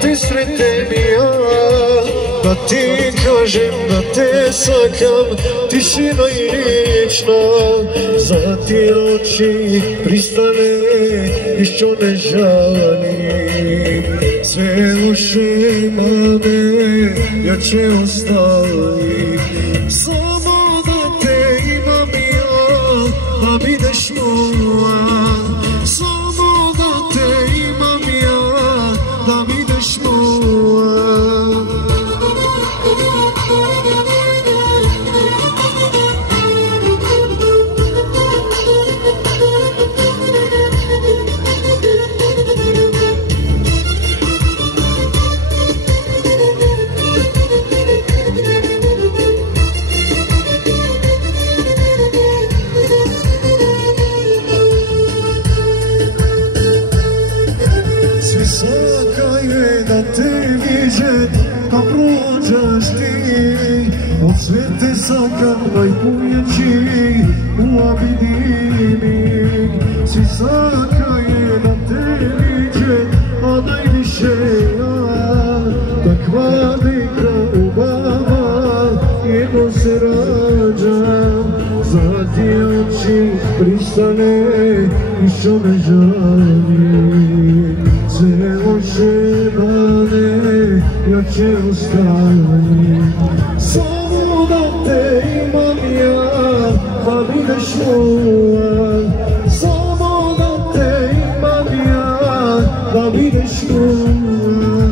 te sretnem ja, da ti kažem da te sakam, ti si najlična, za ti oči pristane i što ne žalim. Sve loše mane ja će ostaviti, samo da te imam ja, da budeš moja. Samo da te imam ja, da budeš moja. Svaka je da te viđem, da prođaš ti, od svete sakam najpujeći u abidini. Svaka je da te viđem, a najviše ja, takva neka u baba, jedno se rađam, za ti oči pristane i što ne žalim. Sve loše dane ja će ostaviti, samo da te imam ja, da budeš moja. Samo da te imam ja, da budeš moja.